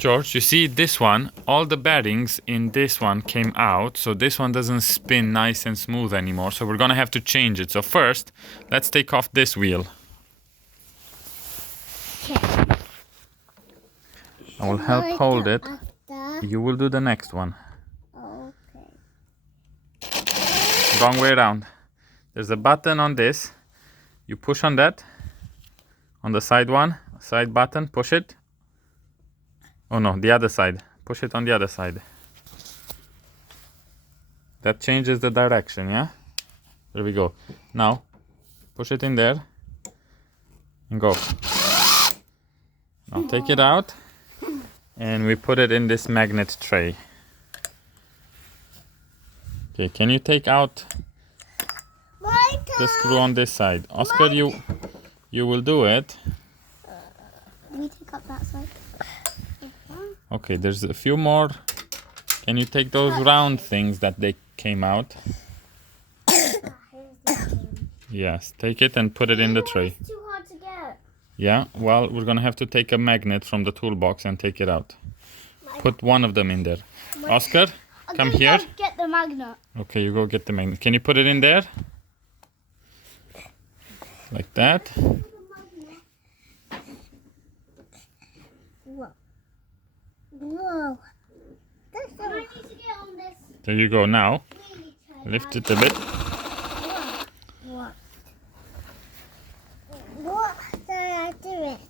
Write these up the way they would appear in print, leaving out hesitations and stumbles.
George, you see this one, all the bearings in this one came out, so this one doesn't spin nice and smooth anymore, so we're gonna have to change it. So first, let's take off this wheel. Okay. I will help hold it. You will do the next one. Okay. Wrong way around. There's a button on this. You push on that. On the side one, side button, push it. Oh no, the other side. Push it on the other side. That changes the direction, yeah? There we go. Now, push it in there and go. Now take it out and we put it in this magnet tray. Okay, can you take out the screw on this side? Oscar, you will do it. Can we take up that side? Okay, there's a few more. Can you take those round things that they came out? Yes, take it and put it in the tray. It's too hard to get. Yeah, well, we're gonna have to take a magnet from the toolbox and take it out. Put one of them in there. Oscar, come here. Get the magnet. Okay, you go get the magnet. Can you put it in there? Like that. Whoa. Whoa. I need to get on this. There you go. Now, lift it a bit. What? What did I do it?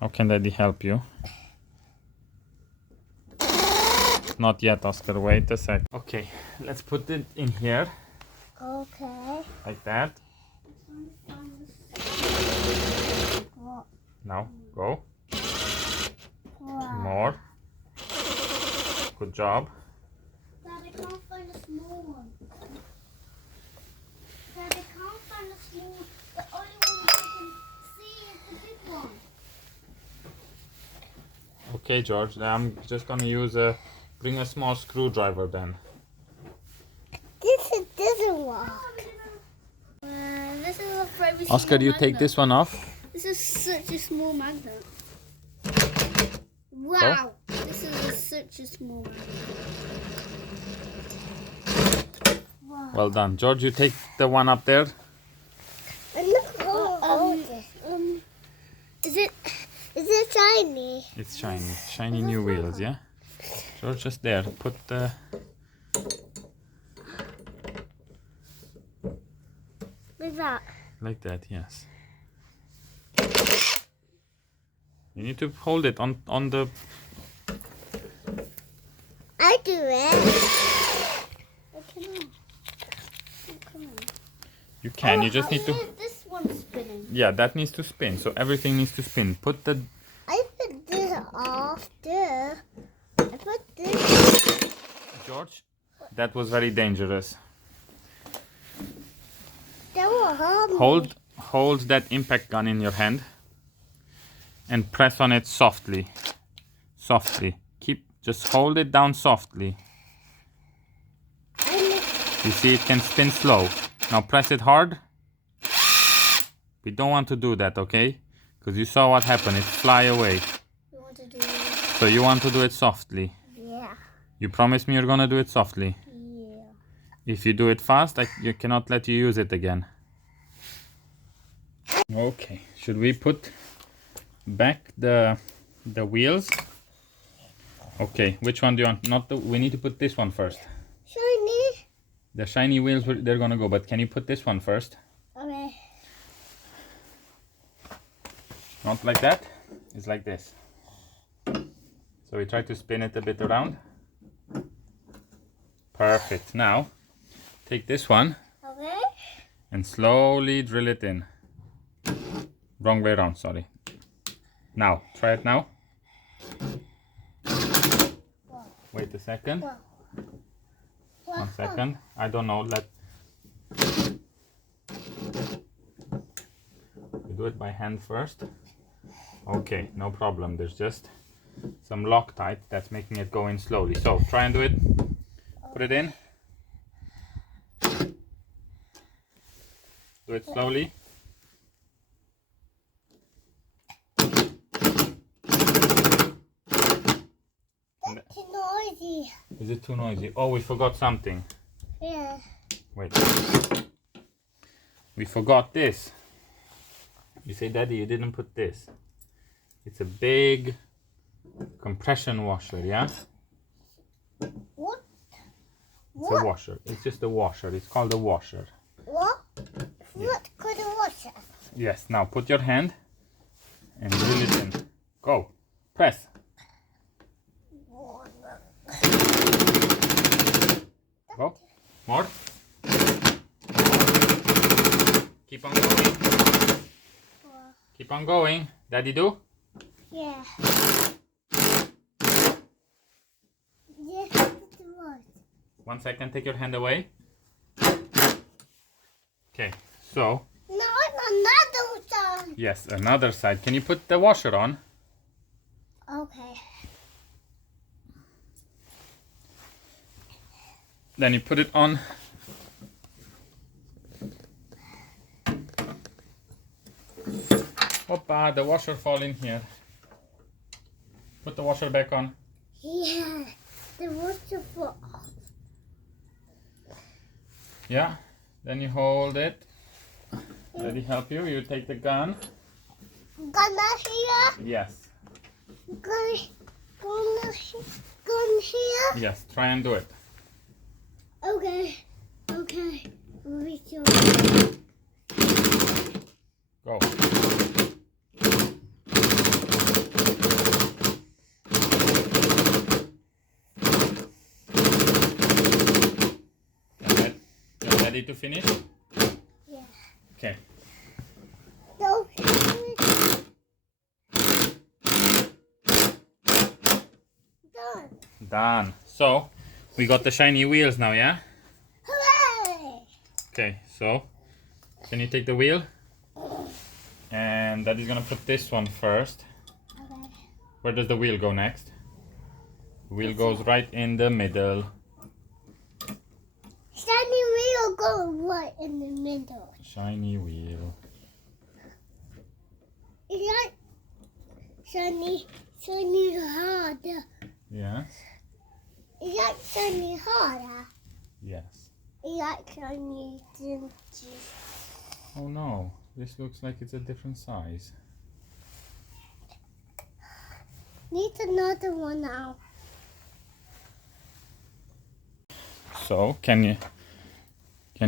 How can Daddy help you? Not yet, Oscar. Wait a sec. Okay, let's put it in here. Okay. Like that. What? Now, go. Wow. More. Good job. Dad, I can't find a small one. Dad, I can't find a small one. The only one I can see is the big one. Okay, George. I'm just gonna use bring a small screwdriver then. This doesn't work. This is a very small Oscar, you take magnet. this one off. This is such a small magnet. Wow, this is such a small magnet. Wow. Well done. George, you take the one up there. Is it shiny? It's shiny. Shiny new wheels, yeah? George, just there. Put the... Like that. Like that, yes. You need to hold it on the... I do it. You can, you just need to... This one's spinning. Yeah, that needs to spin. So everything needs to spin. Put the... I put this after. I put this. George, that was very dangerous. That will harm me. Hold that impact gun in your hand and press on it softly. Softly. Just hold it down softly. You see it can spin slow. Now press it hard. We don't want to do that, okay? Because you saw what happened. It fly away. You want to do it? So you want to do it softly. Yeah. You promise me you're gonna do it softly. Yeah. If you do it fast, I cannot let you use it again. Okay, should we put back the wheels? Okay, which one do you want? We need to put this one first. Shiny. The shiny wheels, they're gonna go, but can you put this one first? Okay. Not like that, it's like this. So we try to spin it a bit around. Perfect. Now, take this one Okay. and slowly drill it in. Wrong way around, sorry. Now, try it now. Wait a second. 1 second. I don't know, we do it by hand first. Okay, no problem. There's just some Loctite that's making it go in slowly. So, try and do it. Put it in. Do it slowly. noisy. Is it too noisy? Oh, we forgot something. Yeah. Wait. We forgot this. You say, Daddy, you didn't put this. It's a big compression washer, yeah? What? It's a washer. It's just a washer. It's called a washer. What? What could a washer? Yes, now put your hand and reel it in. Go. Press. Go. More. Keep on going. Keep on going. Daddy do? Yeah. Yes, it was. 1 second, take your hand away. Okay, so, Now another side. yes, another side. Can you put the washer on? Okay. Then you put it on. Hoppa, the washer fall in here. Put the washer back on. Yeah, the washer for. Yeah, then you hold it. Daddy help you. You take the gun. Gonna here. Yes. Gonna here. Yes, try and do it. Okay. Okay. We shall. Go. You're ready to finish? Yeah. Okay. So. Done. Done. So, we got the shiny wheels now, yeah? Hooray! Okay, so, can you take the wheel? And Daddy's gonna put this one first. Okay. Where does the wheel go next? The wheel goes right in the middle. Shiny wheel go right in the middle. Shiny wheel. It's like shiny harder. Yes? It's like shiny harder. Yes. It's like shiny ginger. Oh no, this looks like it's a different size. Need another one now. So, can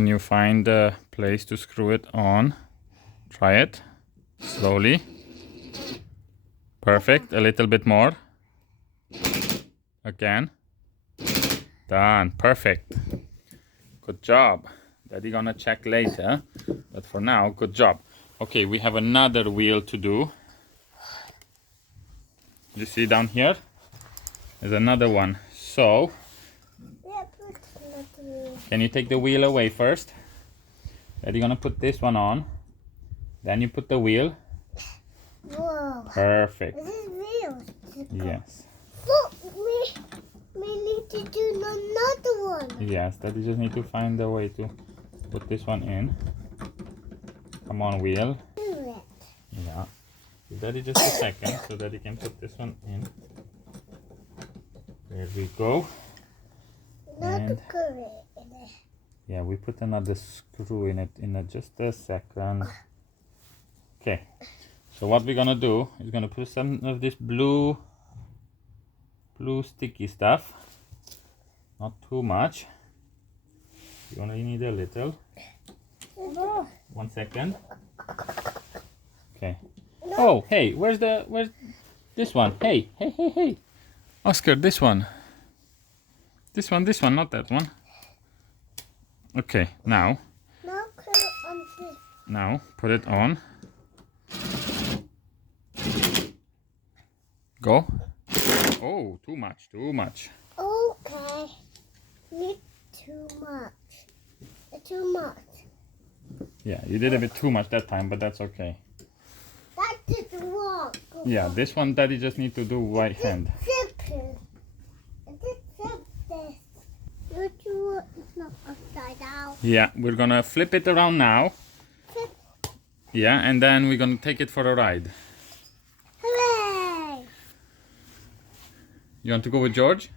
you find a place to screw it on? Try it. Slowly. Perfect. A little bit more. Again. Done. Perfect. Good job. Daddy gonna check later. But for now, good job. Okay, we have another wheel to do. You see down here? There's another one. So, Yeah, put another. can you take the wheel away first? Daddy gonna put this one on. Then you put the wheel. Whoa. Perfect. This is real. Yes. Look, we need to do another one. Yes, Daddy just need to find a way to put this one in. Come on, wheel. Do it. Yeah. Give Daddy just a second so Daddy can put this one in. There we go. Another And- curry in it. Yeah, we put another screw in it in just a second. Okay. So what we're gonna do is gonna put some of this blue sticky stuff. Not too much. You only need a little. 1 second. Okay. Oh, hey, where's this one? Hey. Oscar, this one. This one, not that one. Okay, now Now put it on this. Now, put it on. Go. Oh, too much. Okay. Need too much. Too much. Yeah, you did a bit too much that time, but that's okay. That didn't work. Yeah, this one Daddy just need to do right hand. Simple. This. Don't you want it's not upside down? Yeah, we're gonna flip it around now. Flip. Yeah, and then we're gonna take it for a ride. Hooray! You want to go with George?